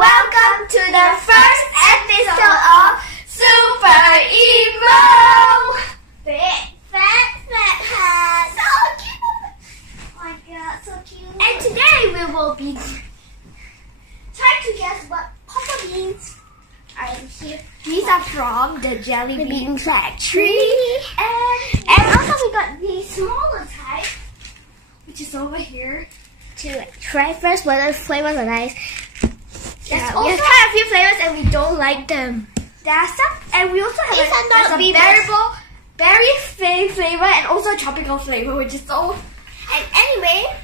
welcome to the first episode of Super Emo! Fat hat. So cute! Oh my god, so cute. And today we will be trying to guess what Poka beans are here. These are from the Jelly Bean Factory. And also we got the smaller type, which is over here. To try first whether flavors are nice. We have tried a few flavors and we don't like them. There are some, and we also have a berry flavor and also a tropical flavor, which is so. And anyway,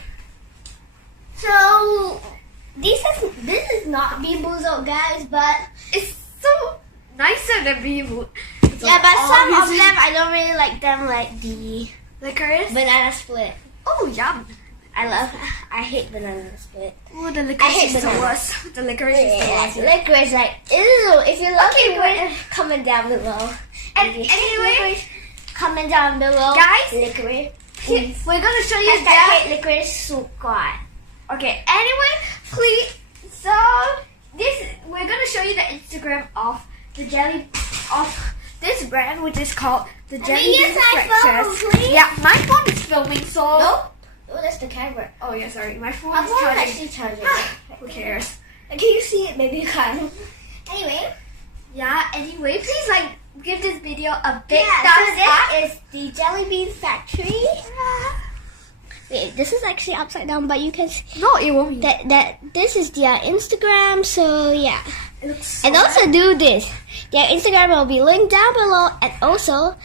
so this is not Beanboozled, guys, but it's so nicer than Beanboozled. Yeah, but some of them I don't really like them, like the licorice banana split. Oh, yum! I hate banana split. Oh, the licorice is the worst. The licorice is the worst. Licorice, like, ew. If you love it, comment down below. And anyway, comment down below. Guys, licorice. Please. We're going to show you the hate licorice squad. Okay, anyway, please. So, we're going to show you the Instagram of the this brand, which is called the Jelly Bean Breakfast. Yeah, my phone is filming, so. No? Oh, that's the camera. Oh, yeah, sorry. My phone is charging. Who cares? Can you see it? Maybe you can. Anyway. Yeah, anyway, please, give this video a big thumbs up. This is the Jelly Bean Factory. Wait, this is actually upside down, but you can see. No, it won't be. This is their Instagram, so yeah. It looks so also do this. Their Instagram will be linked down below, and also,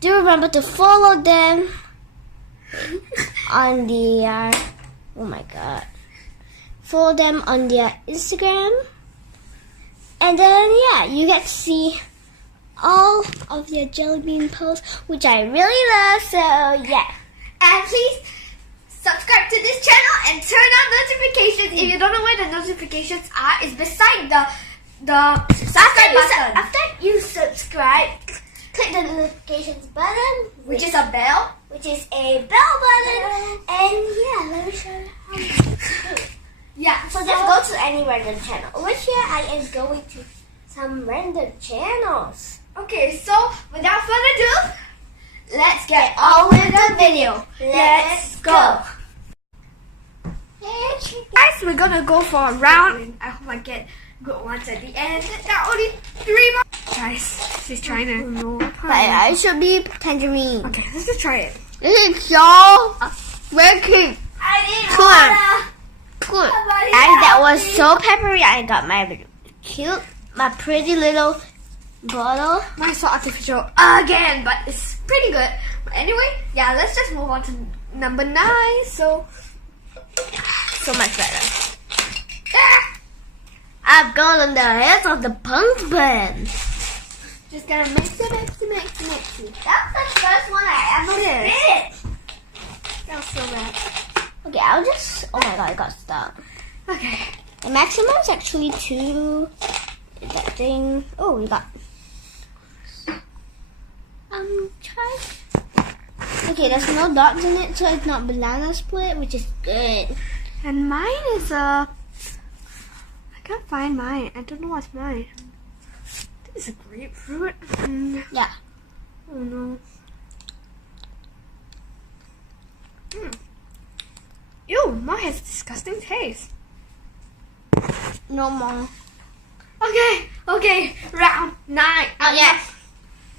do remember to follow them on their follow them on their Instagram, and then you get to see all of their jelly bean posts, which I really love. So yeah, and please subscribe to this channel and turn on notifications. If you don't know where the notifications are, it's beside the subscribe button. After you subscribe, click the notifications button, which is a bell. And yeah, let me show you how to do it. Yeah, so just go to any random channel. Over here, I am going to some random channels. Okay, so without further ado, let's get on with the video. Let's go. Guys, we're gonna go for a round. I hope I get good ones at the end. There are only 3 more. Guys, she's trying to. But I should be tangerine. Okay, let's just try it. This is so wicked. Cool. And that was so peppery. I got my pretty little bottle. Mine's so artificial again, but it's pretty good. But anyway, yeah, let's just move on to number 9. So much better. I've gone on the heads of the pumpkin. Just gotta mix it. That's the first one I ever did. That was so bad. Okay, I'll just. Oh my god, I got stuck. Okay. The maximum is actually 2. That thing. Oh, we got. Try. Okay, there's no dots in it, so it's not banana split, which is good. And mine is I can't find mine. I don't know what's mine. Is a grapefruit? Yeah. Oh no. Ew, mine has a disgusting taste. No more. Okay. Round 9. Oh yeah.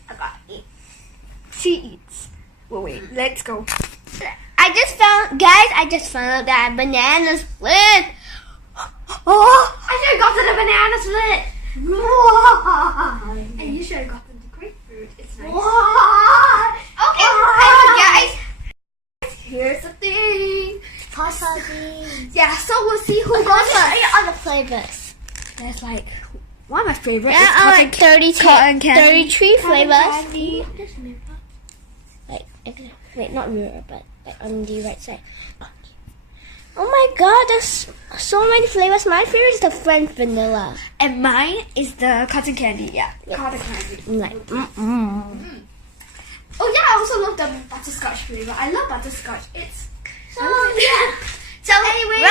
I gotta eat. She eats. Wait, let's go. I just found out that banana split. Oh, I should have gotten the banana split. And you should have gotten the grapefruit. It's nice. Okay, guys. Here's the thing. Yeah, so we'll see who goes first. All the flavors. There's one of my favorites. There are 33 flavors. Wait, not mirror, but on the right side. Oh my god, there's so many flavors. My favorite is the French vanilla. And mine is the cotton candy. Yeah, cotton candy. Oh yeah, I also love the butterscotch flavor. I love butterscotch. It's so yeah. So anyway,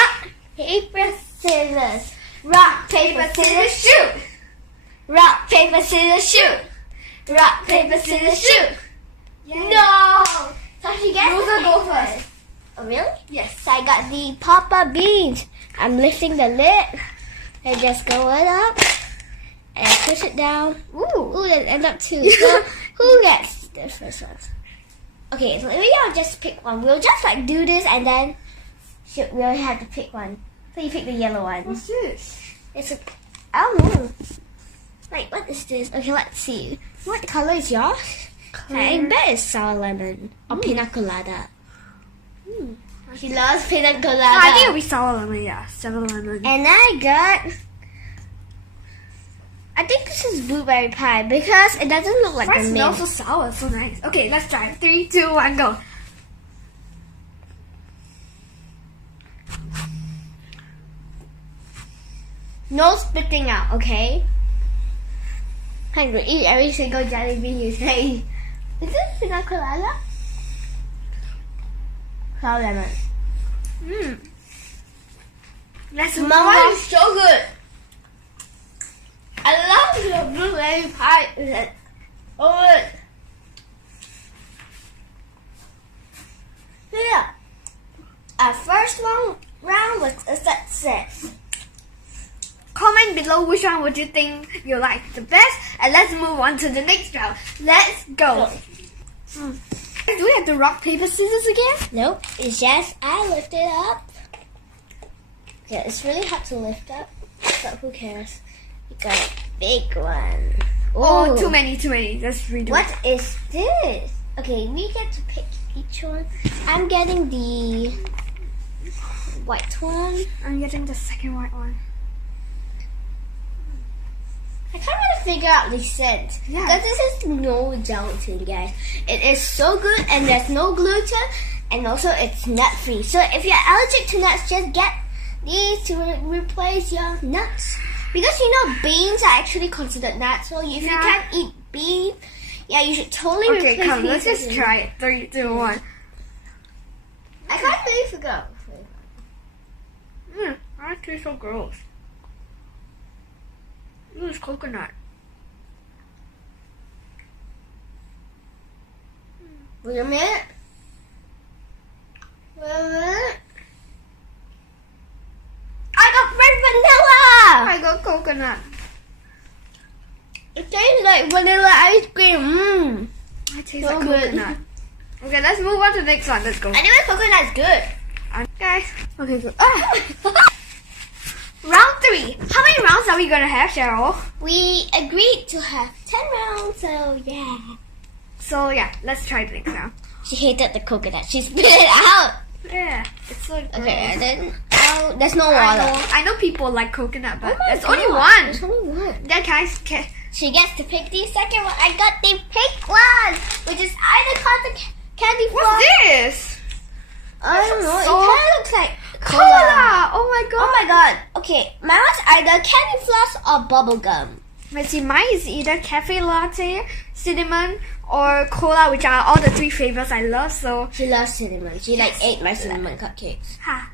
paper, scissors. Rock, paper, scissors, shoot. Rock, paper, scissors, shoot. Rock, paper, scissors, shoot. Yay. No! So she gets Rosa go first. Oh, really? Yes. So I got the Papa beans. I'm lifting the lid. And just go it up. And push it down. Ooh, that ended up two. So who gets the first one? Okay, so maybe I'll just pick one. We'll just like do this and then we'll have to pick one. So you pick the yellow one. What's this? It's a, I don't know. Like, what is this? Okay, let's see. What color is yours? I bet it's sour lemon or pina colada. She loves pina colada. No, I think it'll be sour lemon, yeah. Sour lemon. And I think this is blueberry pie because it doesn't look like Why the it mint. smells so sour? So nice. Okay, let's try. 3, 2, 1, go. No spitting out, okay? I'm gonna eat every single jelly bean you say. Is this pina colada? Sour lemon. Let's Mama, it's so good. I love the blueberry pie. Oh, yeah. Our first round was a success. Comment below which one would you think you like the best, and let's move on to the next round. Let's go. Do we have to rock, paper, scissors again? Nope, it's just I lift it up. Yeah, it's really hard to lift up, but who cares? You got a big one. Oh, Ooh. too many. Let's redo What it. is this? Okay, we get to pick each one. I'm getting the white one. I'm getting the second white one. I can't really figure out the scent. Yeah. Because this is no gelatin, guys. It is so good and there's no gluten and also it's nut free. So if you're allergic to nuts, just get these to replace your nuts. Because you know beans are actually considered nuts. So if you can't eat beans, yeah, you should totally replace Okay, come, beans let's just with try it. 3, 2, 1. I can't really figure out. That tastes so gross. Ooh, it's coconut. Wait a minute. I got red vanilla! I got coconut. It tastes like vanilla ice cream. I taste So like good. coconut. Okay, let's move on to the next one. Let's go. Anyway, coconut's good. Guys. Okay, good. Round 3. How many rounds are we gonna have, Cheryl? We agreed to have 10 rounds, so yeah. So yeah, let's try the next round. She hated the coconut. She spit it out. Yeah, it's so gross. Okay, and then there's no water. I know people like coconut, but Oh my there's God, only one. There's only one. Then can She gets to pick the second one. I got the pink one, which is either cotton candy floss. what's this? I don't know. So- It kind of looks like Cola! Oh my god! Oh my god. Okay, mine was either candy floss or bubble gum. Let's see, mine is either cafe latte, cinnamon, or cola, which are all the 3 flavors I love. So She loves cinnamon. She like ate my cinnamon cupcakes. ha.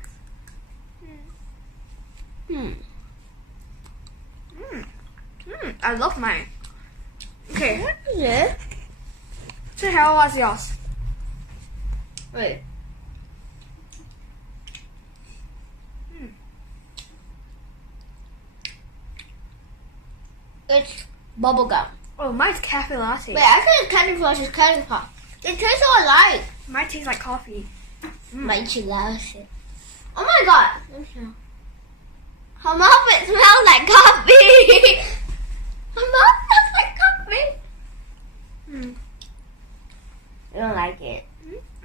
I love mine. Okay, What is it? so Harold, what's yours? Wait. It's bubble gum. Oh, mine's cafe latte. Wait, I think candy floss is candy pop. It tastes all alike. Mine tastes like coffee. But she loves it. Oh my god. Her mouth it smells like coffee. Her mouth smells like coffee. You don't like it.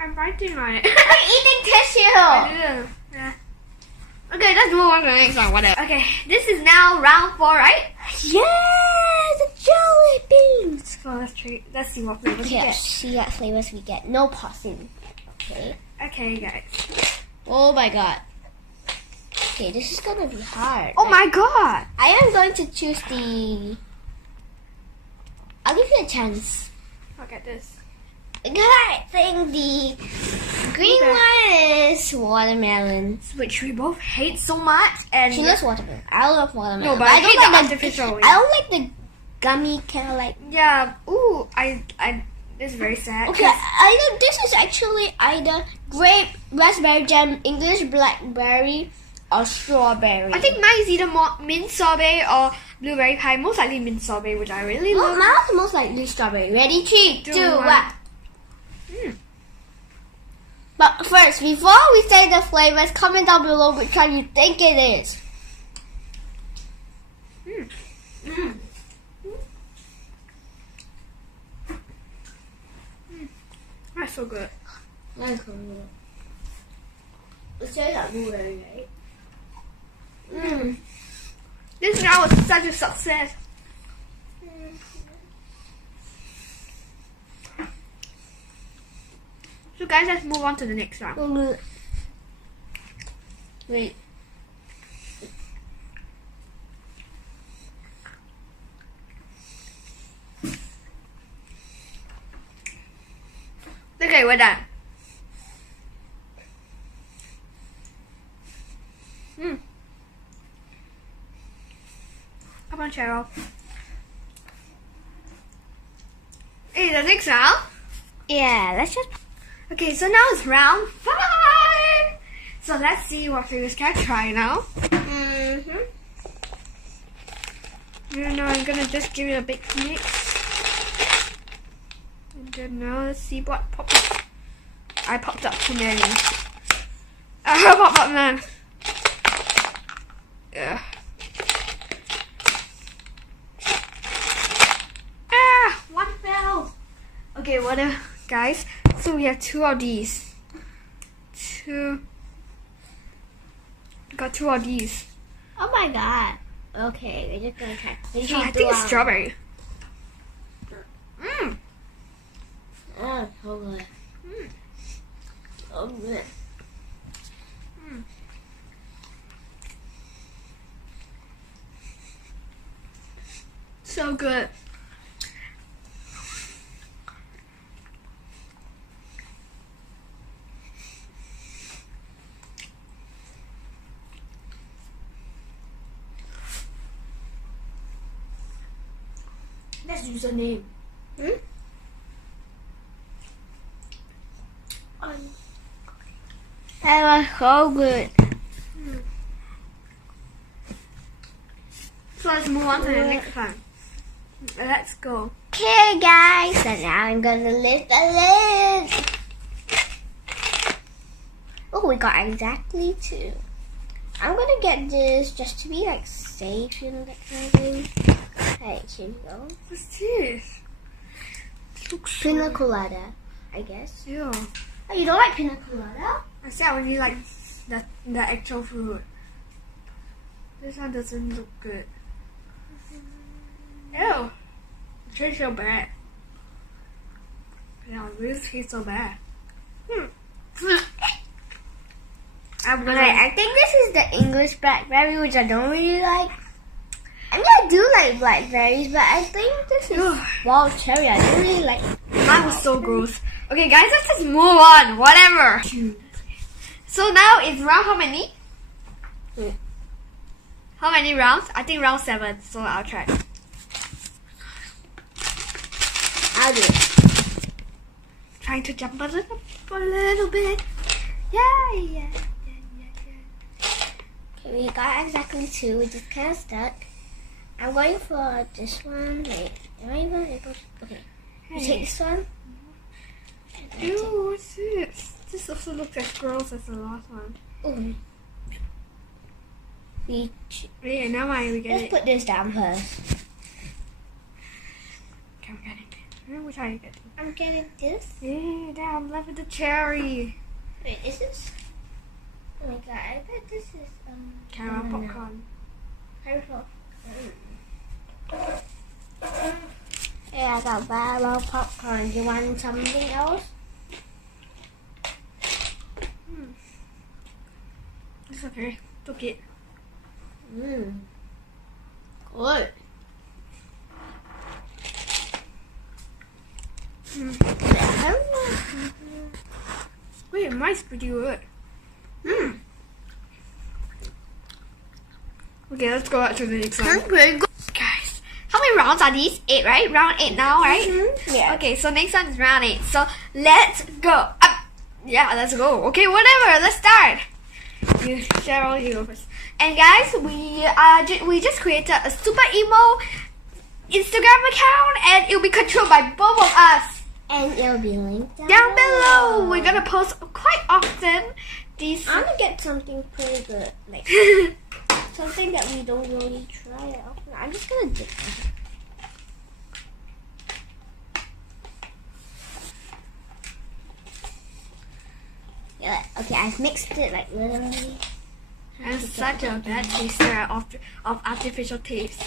I'm biting on it. I'm eating tissue. Yeah. Okay, let's move on to the next one. Whatever. Okay, this is now round 4, right? Yeah, the jelly beans. So let's see what flavors we Okay, get. see what flavors we get. No pausing. Okay. Okay, guys. Oh my god. Okay, this is gonna be hard. Oh my god! I am going to choose the... I'll give you a chance. Look at this. Because I think the green one is watermelon, which we both hate so much. And she loves watermelon. I love watermelon. No, but I don't like the artificial. I don't like the gummy kind of like. Yeah. Ooh, I. This is very sad. Okay, this is actually either grape, raspberry jam, English blackberry, or strawberry. I think mine is either mint sorbet or blueberry pie. Most likely mint sorbet, which I really love. Mine's most likely strawberry. Ready? 3, 2, 1. But first, before we say the flavors, comment down below which one you think it is. That's so good. That's so good. It's just like blueberry, right? This now was such a success. So guys, let's move on to the next round. Wait. Okay, we're done. Come on, Cheryl. Hey, the next round? Yeah, let's just... Okay, so now it's round 5. So let's see what flavors can I try now. And now I'm gonna just give it a big mix. And then now let's see what popped up. I popped up too many. Pop up, man. Yeah. One fell. Okay, whatever, guys. So we have 2 of these. Got 2 of these. Oh my god. Okay, we're just gonna try. So I think it's strawberry. Oh, so good. Oh, good. So good. Let's use a name. That was so good. So let's move on to the next one. Let's go. Okay, guys, so now I'm gonna lift the lid. Oh, we got exactly 2. I'm gonna get this just to be like safe, you know, that kind of thing. Hey, here we go. What's this? It looks Pina colada, I guess. Yeah. Oh, you don't like pina colada? I said I really like the actual fruit. This one doesn't look good. Ew. It tastes so bad. Yeah, it really tastes so bad. I think this is the English blackberry, which I don't really like. I mean, I do like blackberries, but I think this is wild cherry. I don't really like. Mine was so gross. Okay, guys, let's just move on. Whatever. So now it's round how many? How many rounds? I think round 7. So I'll try. I'll do it. Trying to jump a little bit. Yeah. Okay, we got exactly 2. We just kind of stuck. I'm going for this one. Wait, am I even able to? Okay, you take this one. Ew, what's this? This also looks as gross as the last one. Ooh. Yeah, now we get Let's it. put this down first. Okay, I'm getting it. Which are you getting? I'm getting this. Yeah, damn, I'm left with the cherry. Wait, is this? Oh my god, I bet this is Caramel popcorn. Yeah, I got caramel popcorn. You want something else? It's okay. Took it. Good. Wait, mine's pretty good. Okay, let's go out to the next one. Pretty good. Guys, how many rounds are these? 8, right? Round 8 now, right? Yeah. Okay, so next one is round 8. So let's go. Yeah, let's go. Okay, whatever. Let's start. You, Cheryl, you go first. And guys, we just created a super emo Instagram account, and it'll be controlled by both of us. And it'll be linked Down below. We're gonna post quite often. I'm gonna get something pretty good, like something that we don't really try out. I'm just gonna dip it. Yeah, okay, I've mixed it like literally. I'm such a bad taster of artificial taste.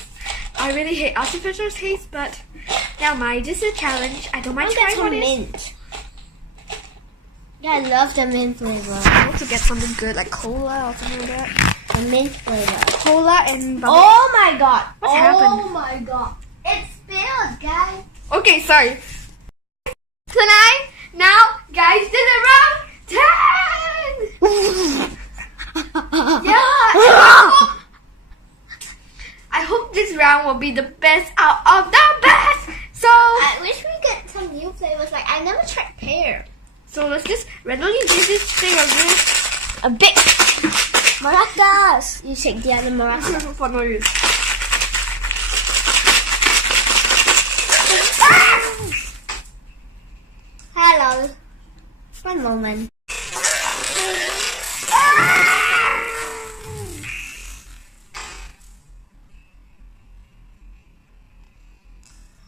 I really hate artificial taste, but never mind. This is a challenge. I don't mind I'll trying get some what it is. mint. Yeah, I love the mint flavor. I want to get something good like cola or something like that. The mint flavor. Cola and bubble. Oh my god! What happened? Oh my god! It spilled, guys. Okay, sorry. Tonight, now, guys, this is round 10. Yeah. I hope this round will be the best out of the best. So I wish we get some new flavors. Like I never tried pear. So let's just randomly do this thing of this. A big maracas. You shake the other maracas. For no use. Hello. One moment.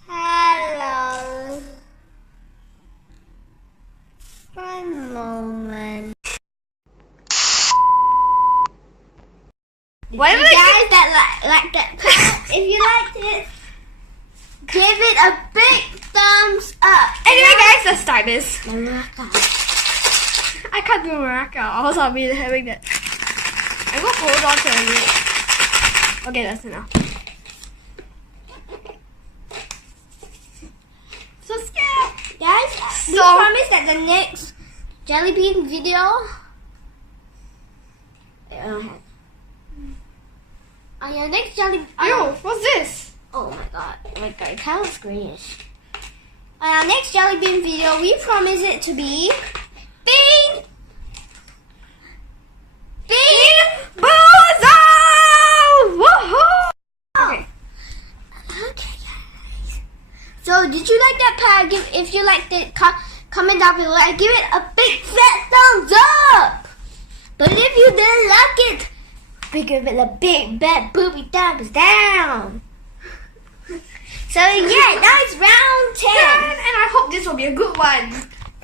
Hello. One moment. Whatever You guys that like that part, if you liked it, give it a big thumbs up. Anyway, guys, let's start this. Maracas. I can't do maraca. Also, I'll be having that. I'm gonna hold on to it. Okay, that's enough. So scared. Guys, we So- promise that the next jelly bean video. On your next jelly. Ew, what's this? Oh my god! Oh my god! It kind of greenish. On our next jelly bean video, we promise it to be bean. Bozo! Woohoo! Okay. Okay, guys. So, did you like that part? If you liked it, comment down below and give it a big fat thumbs up. But if you didn't like it, give it a big bad booby thumbs down. So yeah, now it's round 10. And I hope this will be a good one.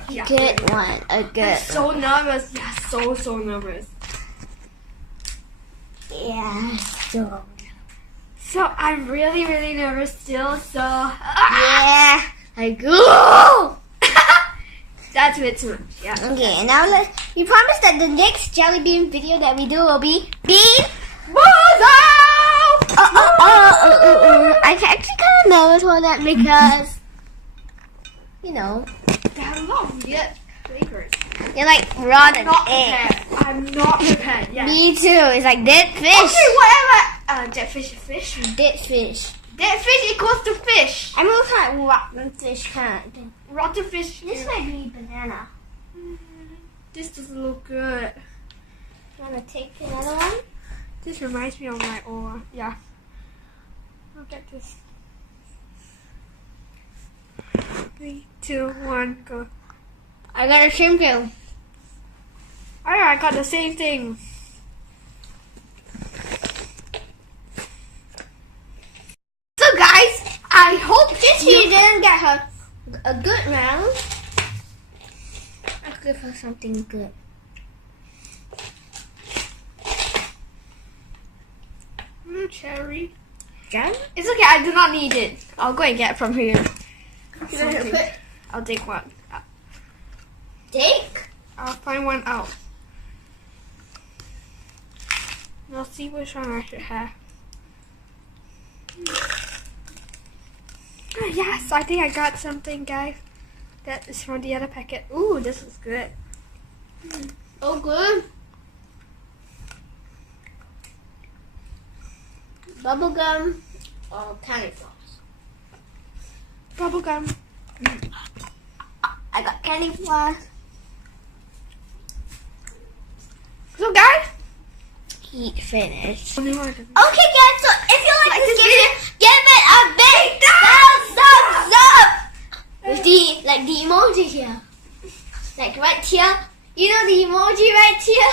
Yeah. Good one, a good I'm so nervous. Yeah, so nervous. Yeah, so. So I'm really nervous still. So Yeah, I go. that's a bit too much. Yeah. Okay, now we promise that the next jelly bean video that we do will be bean. Bozo! I'm actually kind of nervous for that because, you know, They have a lot of weird flavors. you're like raw and Not egg. prepared. I'm not prepared. Yeah. Me too. It's like dead fish. Okay, whatever. Dead fish is fish. Dead fish. Dead fish equals to fish. I'm looking at rotten fish kind of thing. Rotten fish. This might be banana. This doesn't look good. Wanna take another one? This reminds me of my old. Yeah. Look at this. 3, 2, 1, go. I got a shrimp too. Alright, I got the same thing. So guys, I hope Since you didn't get her a good round, I'll give her something good. Cherry. Jam? It's okay, I do not need it. I'll go and get it from here. Something. I'll take one. Take? I'll find one out. I'll see which one I should have. Yes, I think I got something, guys. That is from the other packet. Ooh, this is good. Oh, good. Bubblegum or candy floss? Bubblegum. I got candy floss. So guys, He finished. okay Okay, guys, so if you like this video, give it a big thumbs up! With the, like, the emoji here. Like, right here. You know the emoji right here?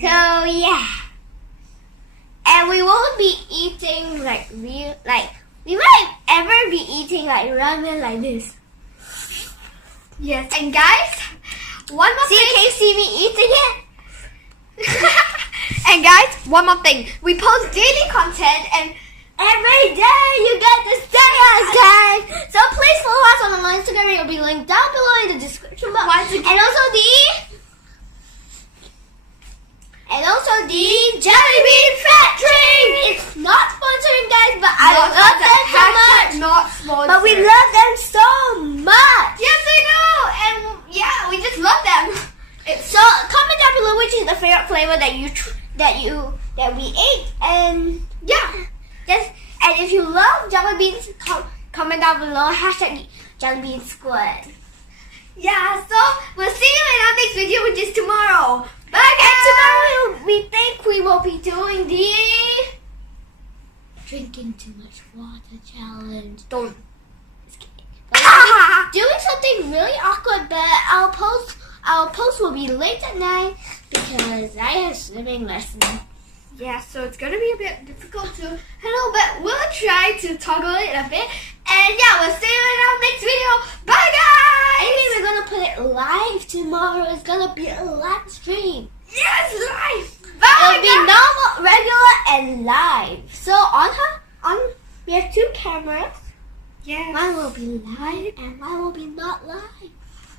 So, yeah. And we won't be eating, like, we might ever be eating, like, ramen like this. yes, and guys, one more thing. Can you see me eating it? And guys, one more thing. We post daily content and Every day you get to stay hashtag. So please follow us on our Instagram. It will be linked down below in the description box. And also the Jelly Bean Factory. It's not sponsoring, guys, but I love them so much. Not sponsored. But we love them so much. Yes, I know. And yeah, we just love them. So comment down below which is the favorite flavor that we ate, and yeah. And if you love jelly beans, comment down below hashtag jelly bean squad. Yeah, so we'll see you in our next video, which is tomorrow. Bye, guys. And tomorrow we think we will be doing the drinking too much water challenge. Don't. Doing something really awkward, but our post will be late at night because I have swimming lessons. Yeah, so it's gonna be a bit difficult to handle, but we'll try to toggle it a bit. And yeah, we'll see you in our next video. Bye, guys! Anyway, we're gonna put it live tomorrow. It's gonna be a live stream. Yes, live! Bye, It'll be normal, regular, and live. So we have two cameras. Yeah. One will be live and one will be not live.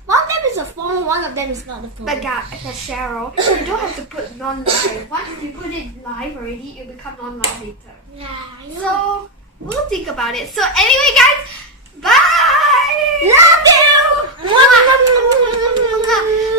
One of them is a phone, one of them is not a phone. But guys, Cheryl, you don't have to put non-live. Once you put it live already, it will become non-live later. Yeah, I know. So we'll think about it. So anyway, guys, bye! Love you!